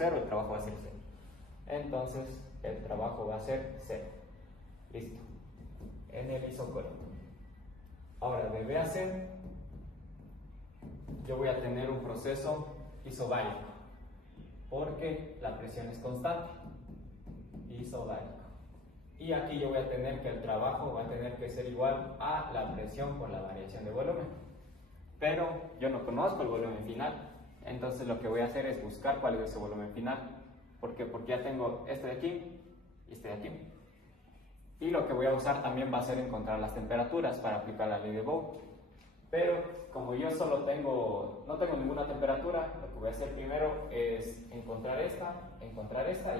0, el trabajo va a ser 0. Entonces el trabajo va a ser 0. Listo. En el isocórico. Ahora de B a C yo voy a tener un proceso isobárico porque la presión es constante. Isobárico. Y aquí yo voy a tener que el trabajo va a tener que ser igual a la presión por la variación de volumen. Pero yo no conozco el volumen final. Entonces lo que voy a hacer es buscar cuál es ese volumen final. ¿Por qué? Porque ya tengo este de aquí y este de aquí. Y lo que voy a usar también va a ser encontrar las temperaturas para aplicar la ley de Boole. Pero como yo no tengo ninguna temperatura, lo que voy a hacer primero es encontrar esta y encontrar esta.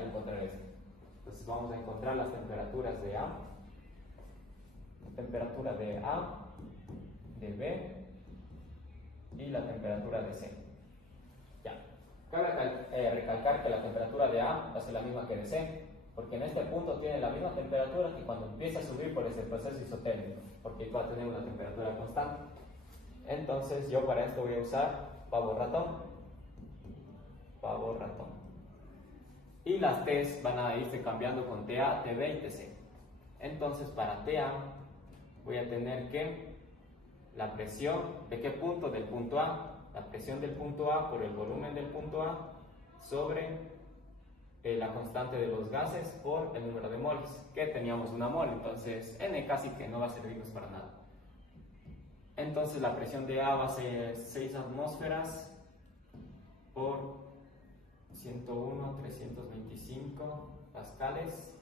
Entonces vamos a encontrar las temperaturas de A, la temperatura de A, de B y la temperatura de C. Ya. Cabe recalcar que la temperatura de A va a ser la misma que de C, porque en este punto tiene la misma temperatura que cuando empieza a subir por ese proceso isotérmico, porque va a tener una temperatura constante. Entonces yo para esto voy a usar pavo ratón. Y las T's van a irse cambiando con TA, TB y TC. Entonces para TA voy a tener que la presión, ¿de qué punto? Del punto A. La presión del punto A por el volumen del punto A sobre la constante de los gases por el número de moles, que teníamos una mol, entonces N casi que no va a servirnos para nada. Entonces la presión de A va a ser 6 atmósferas por 101,325 pascales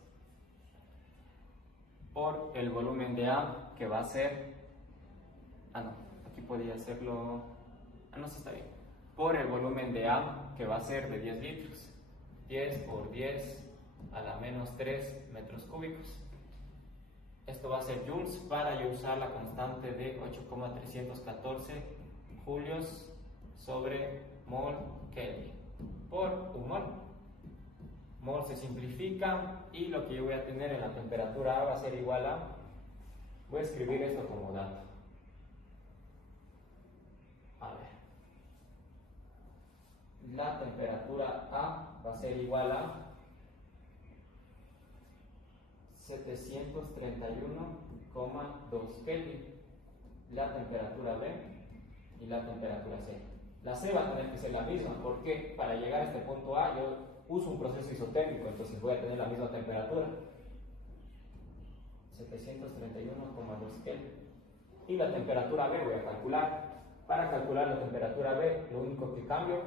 por el volumen de A, que va a ser, aquí podría hacerlo, sí está bien, por el volumen de A, que va a ser de 10 litros, 10 por 10 a la menos 3 metros cúbicos. Esto va a ser joules para yo usar la constante de 8,314 julios sobre mol Kelvin por un mol. Mol se simplifica y lo que yo voy a tener en la temperatura A va a ser igual a, voy a escribir esto como dato. A ver. La temperatura A va a ser igual a 731,2 Kelvin, la temperatura B y la temperatura C. La C va a tener que ser la misma, porque para llegar a este punto A yo uso un proceso isotérmico, entonces voy a tener la misma temperatura, 731,2 Kelvin. Y la temperatura B voy a calcular. Para calcular la temperatura B, lo único que cambio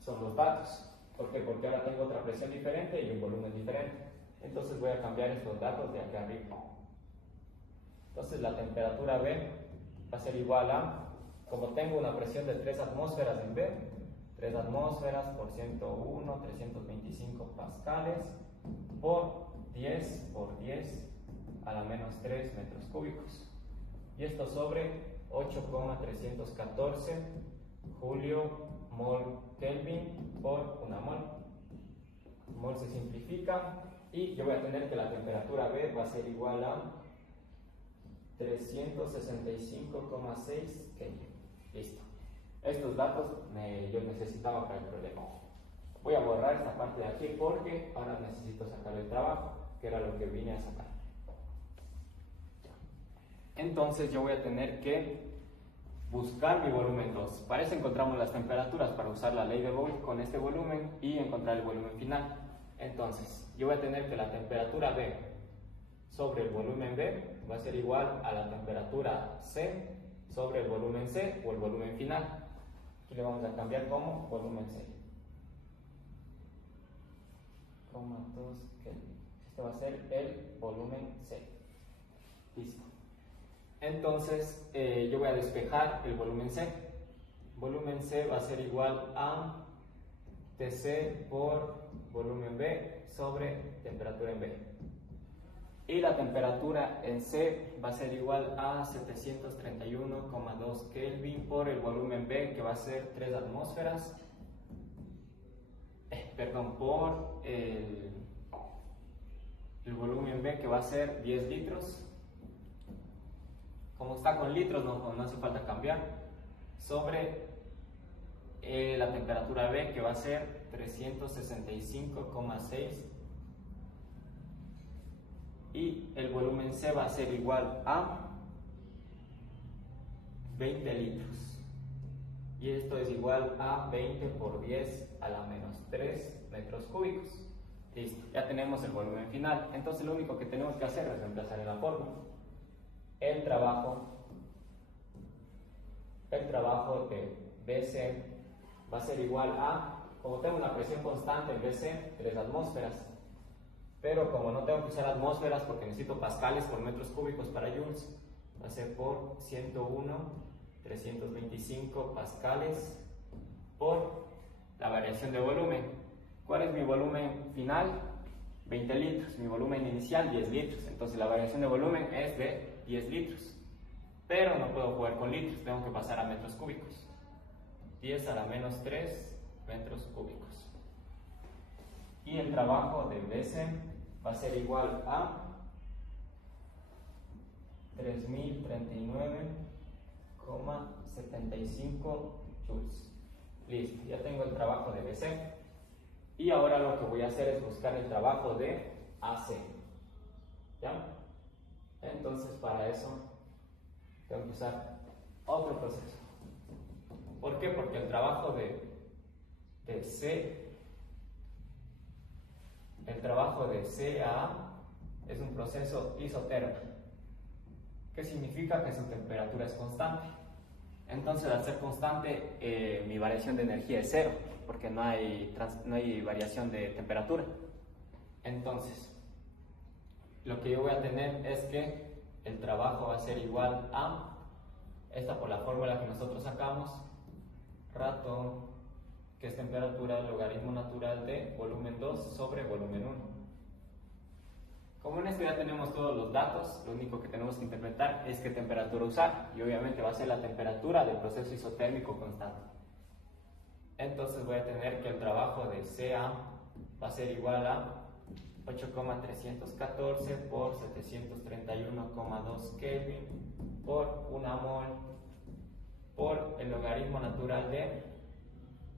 son los datos. ¿Por qué? Porque ahora tengo otra presión diferente y un volumen diferente. Entonces voy a cambiar estos datos de acá arriba. Entonces la temperatura B va a ser igual a, como tengo una presión de 3 atmósferas en B, 3 atmósferas por 101, 325 pascales por 10 a la menos 3 metros cúbicos. Y esto sobre 8,314 julio mol Kelvin por una mol. Mol se simplifica y yo voy a tener que la temperatura B va a ser igual a 365,6 Kelvin. Listo. Estos datos yo necesitaba para el problema. Voy a borrar esta parte de aquí porque ahora necesito sacar el trabajo, que era lo que vine a sacar. Entonces yo voy a tener que buscar mi volumen 2. Para eso encontramos las temperaturas, para usar la ley de Boole con este volumen y encontrar el volumen final. Entonces yo voy a tener que la temperatura B sobre el volumen B va a ser igual a la temperatura C sobre el volumen C o el volumen final. Aquí le vamos a cambiar como volumen C. 2 Kelvin. Este va a ser el volumen C. Listo. Entonces yo voy a despejar el volumen C. Volumen C va a ser igual a TC por volumen B sobre temperatura en B. Y la temperatura en C va a ser igual a 731,2 Kelvin por el volumen B, que va a ser 3 atmósferas. Por el volumen B, que va a ser 10 litros. Como está con litros, no hace falta cambiar. Sobre la temperatura B, que va a ser 365,6 y el volumen C va a ser igual a 20 litros y esto es igual a 20 por 10 a la menos 3 metros cúbicos. Listo, ya tenemos el volumen final. Entonces lo único que tenemos que hacer es reemplazar en la fórmula. El trabajo de BC va a ser igual a, como tengo una presión constante en BC, 3 atmósferas, pero como no tengo que usar atmósferas porque necesito pascales por metros cúbicos para joules, va a ser por 101,325 pascales por la variación de volumen. ¿Cuál es mi volumen final? 20 litros. Mi volumen inicial, 10 litros. Entonces la variación de volumen es de 10 litros. Pero no puedo jugar con litros, tengo que pasar a metros cúbicos. 10 a la menos 3 metros cúbicos. Y el trabajo de BC va a ser igual a 3039,75 joules. Listo, ya tengo el trabajo de BC. Y ahora lo que voy a hacer es buscar el trabajo de AC. ¿Ya? Entonces para eso tengo que usar otro proceso. ¿Por qué? Porque el trabajo de CA es un proceso isotérmico. ¿Qué significa? Que su temperatura es constante. Entonces al ser constante mi variación de energía es cero, porque no hay variación de temperatura. Entonces lo que yo voy a tener es que el trabajo va a ser igual a, esta por la fórmula que nosotros sacamos, rato, que es temperatura del logaritmo natural de volumen 2 sobre volumen 1. Como en esto ya tenemos todos los datos, lo único que tenemos que interpretar es qué temperatura usar, y obviamente va a ser la temperatura del proceso isotérmico constante. Entonces voy a tener que el trabajo de CA va a ser igual a 8,314 por 731,2 Kelvin por 1 mol por el logaritmo natural de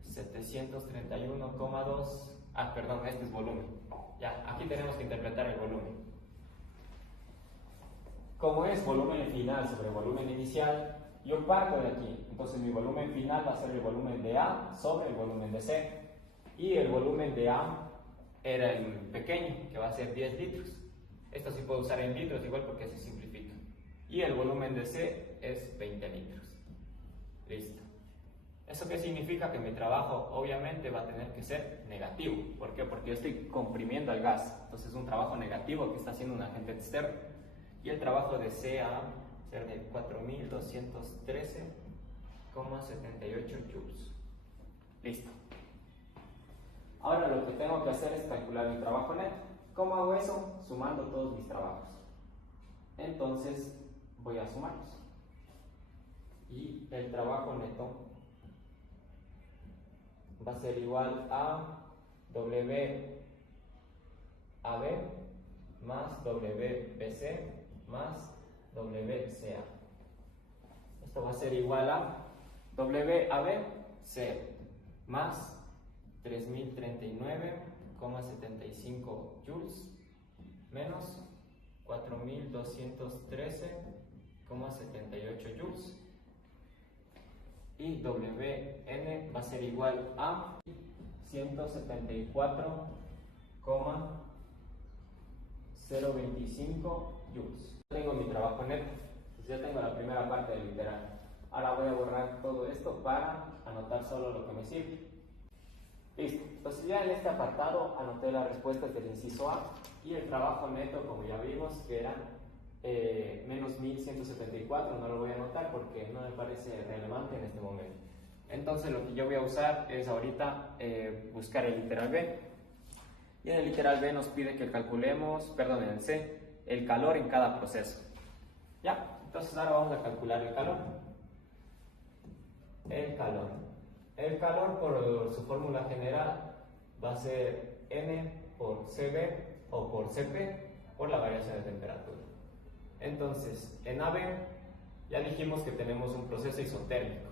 731,2. Perdón, este es volumen. Ya, aquí tenemos que interpretar el volumen. Como es volumen final sobre volumen inicial, yo parto de aquí. Entonces mi volumen final va a ser el volumen de A sobre el volumen de C. Y el volumen de A era el pequeño, que va a ser 10 litros. Esto sí puedo usar en litros igual porque se simplifica. Y el volumen de C es 20 litros. Listo. ¿Eso qué significa? Que mi trabajo obviamente va a tener que ser negativo. ¿Por qué? Porque yo estoy comprimiendo el gas. Entonces es un trabajo negativo que está haciendo un agente externo. Y el trabajo de CA va a ser de 4213,78 joules. Listo. Ahora lo que tengo que hacer es calcular mi trabajo neto. ¿Cómo hago eso? Sumando todos mis trabajos. Entonces voy a sumarlos. Y el trabajo neto va a ser igual a WAB más WBC más WCA. Esto va a ser igual a WAB, 0, más 3039,75 joules menos 4213,78 joules. Y WN va a ser igual a 174,025 joules. Tengo mi trabajo neto, ya tengo la primera parte del literal. Ahora voy a borrar todo esto para anotar solo lo que me sirve. Listo, entonces ya en este apartado anoté las respuestas del inciso A y el trabajo neto, como ya vimos, que era menos 1174, no lo voy a anotar porque no me parece relevante en este momento. Entonces lo que yo voy a usar es ahorita buscar el literal B. Y en el literal B nos pide que calculemos, perdón, en el C, el calor en cada proceso. Ya, entonces ahora vamos a calcular el calor. El calor por su fórmula general va a ser N por CB o por CP por la variación de temperatura. Entonces, en AB ya dijimos que tenemos un proceso isotérmico.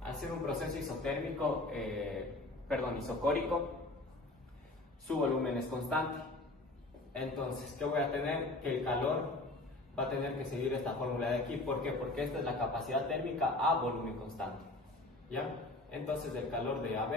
Al ser un proceso isotérmico, isocórico, su volumen es constante. Entonces, ¿qué voy a tener? Que el calor va a tener que seguir esta fórmula de aquí. ¿Por qué? Porque esta es la capacidad térmica a volumen constante. ¿Ya? Entonces, el calor de AB